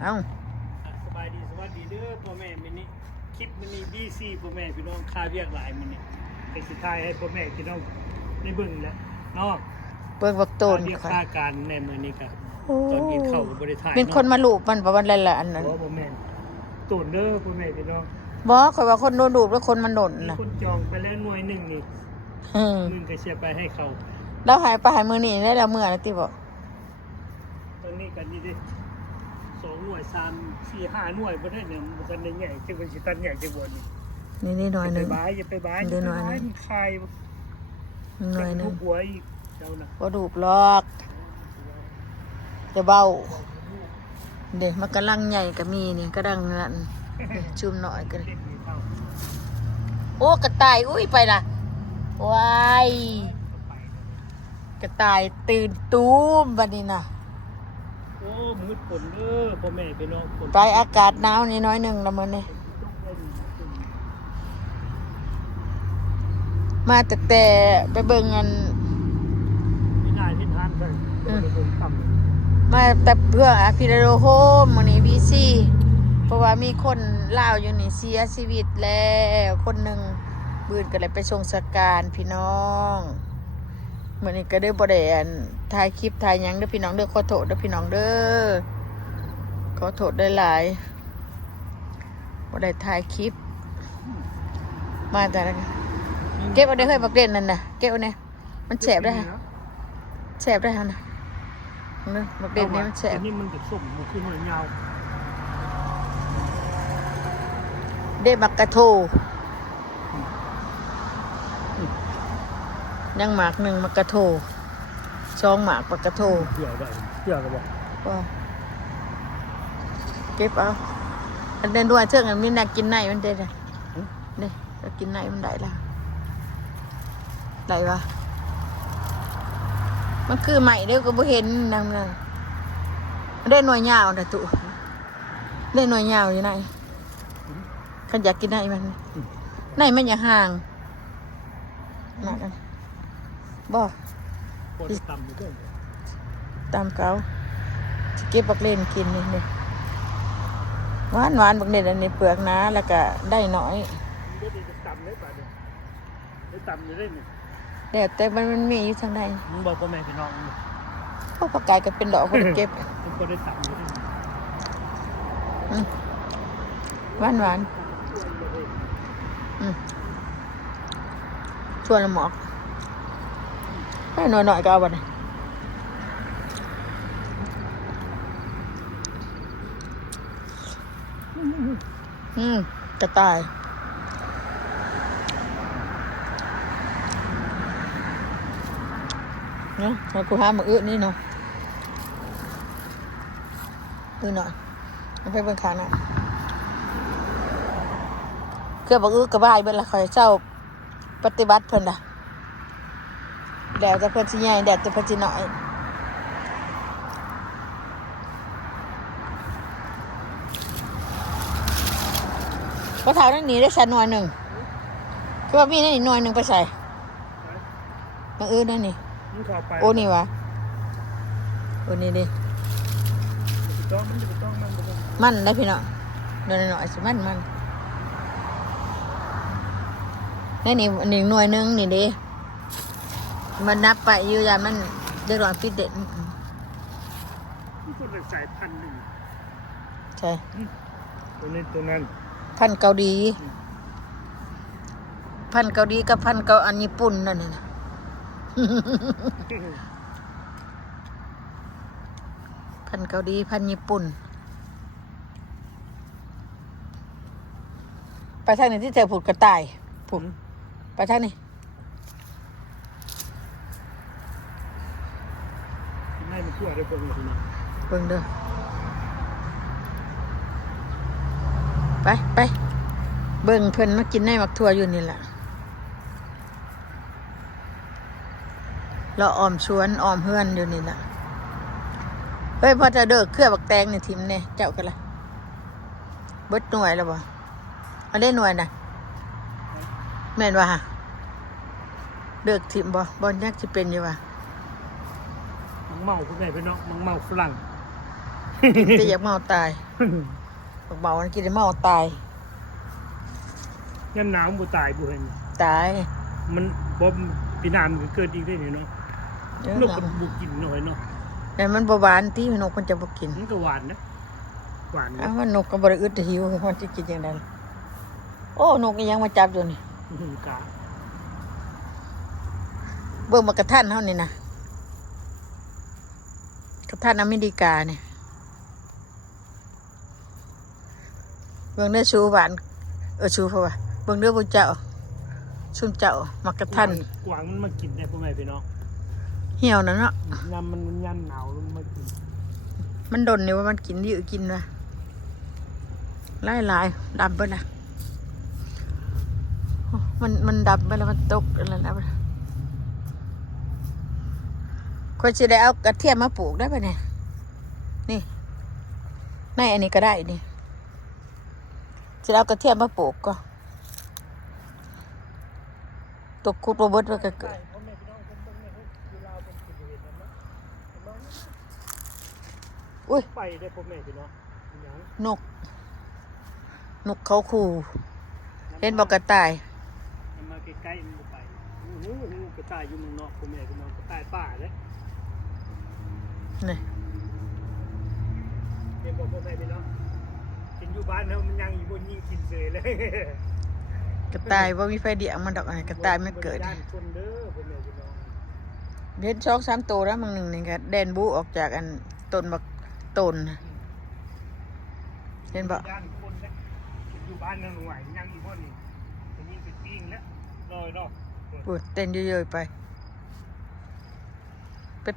เอ้าสบายดีสวัสดีเด้อพ่อแม่มื้อนี้คลิปมื้อนี้ BC พ่อแม่พี่น้องค่าเวียกหลายมื้อนี้เป็นสุดท้ายให้พ่อแม่พี่น้องได้เบิ่งแล้วเนาะเบิ่งบักต้น เรียก ค่ะ ค่าการในมื้อนี้ก็ตอนกินข้าวก็บ่ได้ถ่าย เป็นคนมาลูบมันบ่วันละอันนั้น บ่แม่นต้นเด้อพ่อแม่พี่น้อง บ่ข่อยว่าคนโดนลูบแล้วคนมันโดน มี น่ะ คนจองไปแล้วหน่วยหนึงนี่ อืม มึงก็เสียไปให้เขา แล้วหายไปหายมื้อนี้ได้แล้วมื้อแล้วติบ่ ตอนนี้กันนี่ดิ2หน่วย3 4 5หน่วยบ่ได้เนี่ยมันก็ได้ใหญ่จังเป็นสิตันใหญ่จังบ่นี่ นี่หน่อยหนึง อย่าไปบาย เดี๋ยวหน่อยนะ มันคาย หน่อยหนึ ทุ ง กหัวอีกเจ้าน่ะ บ่ดูบหรอกจะเบาเด็กมันกำลังใหญ่ก็มีนี่กำลังนั่นชุมหน่อยกัน เด็กมีเท่า โอ้กระต่ายอุ้ยไปล่ะว้ายกระต่ายตื่นตูมบัดนี้น่ะ โอ้มืดฝนเด้อพ่อแม่พี่น้องฝน ไปอากาศหนาวนิดน้อยหนึงละมื้อนี้มาแต่ไปเบิ่งอัน มีนายพิธานไปโดนลมต่ำ มาแต่เพื่ออภิรโดโฮมมื้อนี้วีซีเพราะว่ามีคนลาวอยู่นี่เสียชีวิตแล้วคนหนึงบืนก็เลยไปส่งสการพี่น้องมื้อนี้ก็ได้บ่ได้อันถ่ายคลิปถ่ายหยังเด้อพี่น้องเด้อขอโทษเด้อพี่น้องเด้อขอโทษได้หลายบ่ได้ถ่ายคลิปมาแต่ละเก็บเอาได้เฮ้ยบักเด่นนั่นน่ะเก็บเอาเนี่ยมันแฉบได้ฮะแฉบได้ฮะนะเนอะบักเด่นนี่มันแฉบ นี่มันจะส้มมันคือหน่วยยาว ได้มักกะโทยังหมากหนึ่งมักกะโท2หมากมักกะโท เกี่ยวได้เกี่ยวกับบอก ว่าเก็บเอาอันเดินด้วยเชื่องอันมีนักกินไหนมันเด็ดอ่ะนี่ก็กินไหนมันได้ละได้ปะมันคือใหม่เดี๋ยวก็บ่เห็นนำเลยได้หน่วยยาวนะตุได้หน่วยยาวอยู่ไหนขันอยากกินไหนมันไหนมันอย่าห่างนั่นบ่ ปวดต่ำอยู่ด้วย ตามเก่าสิเก็บบักเล่นกินนี่หวานหวานบักเล่นอันนี้เปลือกหนาแล้วก็ได้น้อย มันก็จะต่ำได้ป่ะเนี่ยได้ต่ำอยู่ได้เนี่ย แต่มันมีอยู่ทางใด มึงบอกพ่อแม่พี่น้อง พวกปลากายก็เป็นดอกคนเก็บ มันก็ได้ต่ำอยู่ได้ หวานหวานชวนหมอกให้หน่อยก็เอาบัดนี้กระต่ายเนาะมากูหามาอื้อนี่เนาะอื้อหน่อยเอาไปเบิ่งขาหน่ะเครื่องบักอื้อกระบายเบิ่งละคอยเจ้าปฏิบัติเพิ่นล่ะแดดจะเพิ่นสิใหญ่แดดจะเพิ่นสิน้อยก็เท่านั้นนี่ได้สันหน่วยหนึ่งคือว่ามีนั่นนี่หน่วยหนึ่งไปใส่บักอื้อนั่นนี่ มึงเข้าไป โอ้นี่วะโอ้นี่ดิ มันจะไปต้องมัน มันนะพี่เนาะหน่อยหน่อยสิมันนี่หน่วยหนึงนี่ดิมันนับไปอยู่ยามันเดือดร้อนปิดเด็ด มันคนละสายพันธุ์หนึ่ง ใช่ ตัวนี้ตัวนั้น พันธุ์เกาหลีกับพันธุ์เกาอันญี่ปุ่นนั่นน่ะ พันธุ์เกาหลีพันธุ์ญี่ปุ่นไปทางนี้ที่เจอผุดกระต่ายผุดไปทางนี้ ให้มันช่วยได้คนละทีนะ เบิ่งเด้อไปเบิ่งเพิ่นมากินในมักทั่วอยู่นี่แหละเราออมสวนออมเฮือนอยู่นี่แหละเฮ้ยพอจะเด้อเครือบักแตงนี่ทิมเนี่ยเจ้ากันละเบิดหน่วยแล้วบ่เอาได้หน่วยน่ะแม่นว่าเด้อทิมบ่ยักสิเป็นอยู่ว่า มังเมาพวกไหนไปเนาะมังเมาฝรั่ง กินแต่อยากเมาตายบอกเบามันกินได้เมาตาย ยามหนาวบ่ตายบ่เห็น ตาย มันบ่ปีหน้ามันก็เกิดอีกได้นี่เนาะ เดี๋ยวน กมันบ่กินหน่อยเนาะ แต่มันบ่หวานที่นกมันจะบ่กิน มันก็หวานนะหวาน อ้าวมันนกก็บ่ได้อึดหิวมันสิกินจังได๋โอ้นกอีหยังมาจับอยู่นี่ กา เบิ่งมากระทันเฮานี่นะกระทันอเมริกาเนี่ยเบิ่งเด้อชูหวานชูเพราะว่าเบิ่งเด้อพวกเจ้าซุมเจ้ามากระทัน กวางมันมากินได้พ่อแม่พี่น้อง เหี่ยวนั่นเนาะ ยามมันยามหนาวมันมากิน มันดนนี่ว่ามันกินอยู่กินว่ะหลายๆดำเบิดล่ะโอ้มันดำไปแล้วมันตกอะไรนะคนสิได้เอากระเทียมมาปลูกได้ป่ะเนี่ยนี่ในอันนี้ก็ได้นี่จะเอากระเทียมมาปลูกก็ตกคุดโรเบิร์ตว่าก็เกิด พ่อแม่พี่น้องคนเบิ่งเนี่ยเฮ้ยอยู่ลาวเป็นสิบ่เห็นนั่นเนาะเบิ่ง อุ้ย ไปได้พ่อแม่พี่น้องหยัง นกเขาขู่เห็นบอกกระต่าย มันมาใกล้ๆมันบ่ไปกระต่ายอยู่เมืองนอกพ่อแม่พี่น้องกระต่ายป่าเด้ นี่ เห็นบ่พ่อแม่พี่น้องกินอยู่บ้านเฮามันยังอยู่บนยิงกินเสยเลย กระต่ายว่ามีไฟเดียงมันดอกอะไรกระต่ายไม่เกิด ด้านคนเด้อพ่อแม่พี่น้อง เด็ด2-3ตัวแล้วมึงหนึ่งนี่ก็แดนบูออกจากอันต้นบักต้นน่ะเห็นบ่ ด้านคนนะอยู่บ้านนั่นไหวยังอีกบ่นี่ไปยิงไปปิ้งแล้วลอยดอก ปวดเต้นเยอะๆไป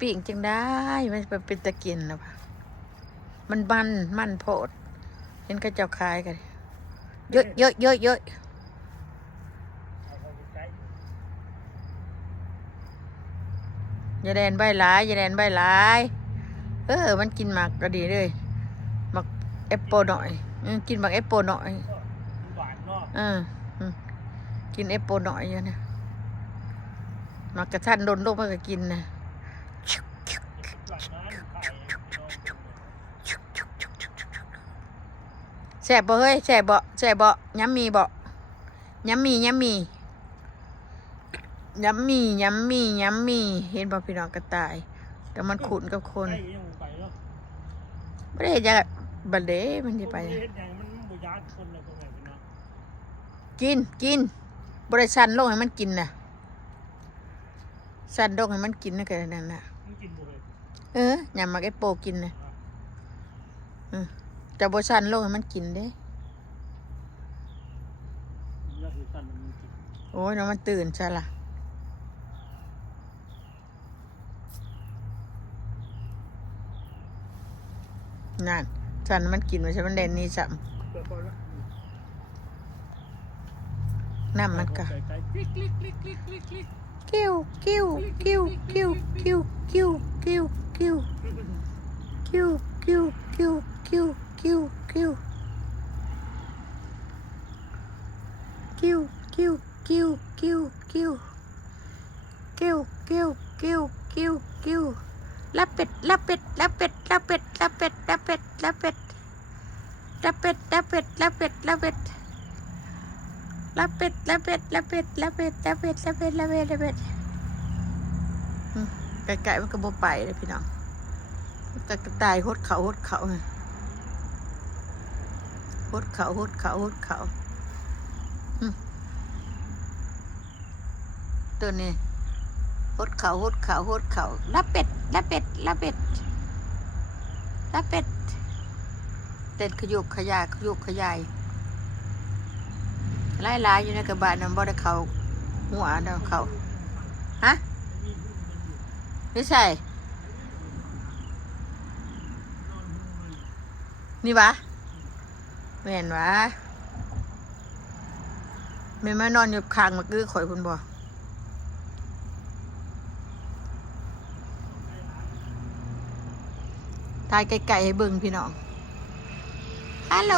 ปีกจังได้มันไปเป็นตะกินแล้วปะมันโพดเห็นเขาเจ้าคายกันเยอะอย่าแดนใบหลายมันกินหมากก็ดีเลยหมากแอปเปิลหน่อยกินหมากแอปเปิลหน่อย หวานเนาะ กินแอปเปิลหน่อยอย่างนี้หมากกระทันโดนโรคมันก็กินนะแสบบ่เฮ้ยแสบบ่ย้ำมีบ่ย้ำมีเห็นบ่พี่น้องกระต่าย แต่มันขุนกับคนไม่ได้เห็นยังบัดเด้มันจะไปกินบริษัทลงให้มันกินน่ะสั่นลงให้มันกินนะแกนั่นน่ะอย่ามาแกโปกินน่ะจะบริษัทลงให้มันกินเด้โอ้ยน้องมันตื่นใช่ล่ะนั่นฉันมันกินมาใช่มันเด่นนี่สัมน้ำมันกะกิ้วลับเป็ดไก่มันก็บ่ไปเลยพี่น้องกระต่ายหดเขาไงหดเขาตัวนี้หดเขาลับเป็ดเต้นขยุกขยายหลายอยู่ในกระบะนั่นบ่ได้เขาหัวเด้อเขาฮะไม่ใช่นี่วะแม่นวะแม่มานอนอยู่ข้างมากือข่อยพุ่นบ่ทายไก่ให้เบิ่งพี่น้องฮัลโหล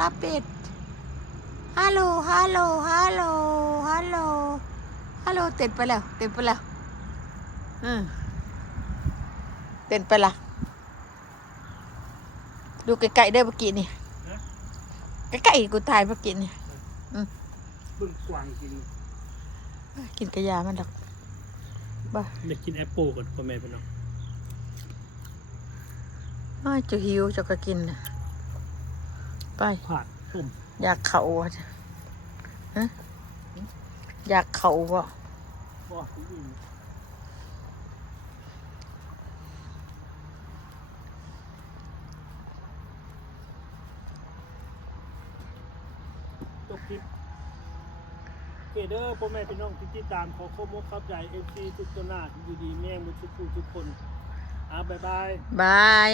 รับเป็ดฮัลโหลเต็มไปแล้ว เต้นไปละดูไกลๆได้เมื่อกี้นี่ นะ ใกล้ๆกูถ่ายเมื่อกี้นี่ เบิ่งกวางกิน กินกระยามันดอกบ้า เด็กกินแอปเปิลก่อนพ่อแม่พี่น้อง ไม่จะหิวจะก็กินน่ะไป ผัดต้ม อยากเขาอ่ะฮะอยากเขาบ่ บ่อื่นจบคลิปโอเคเด้อพ่อแม่พี่น้องที่ติดตามขอขอบคุณครับใจ FC ทุกตัวหน้าอยู่ดีแม่งมุทุกผู้ทุกคนบ๊ายบาย บาย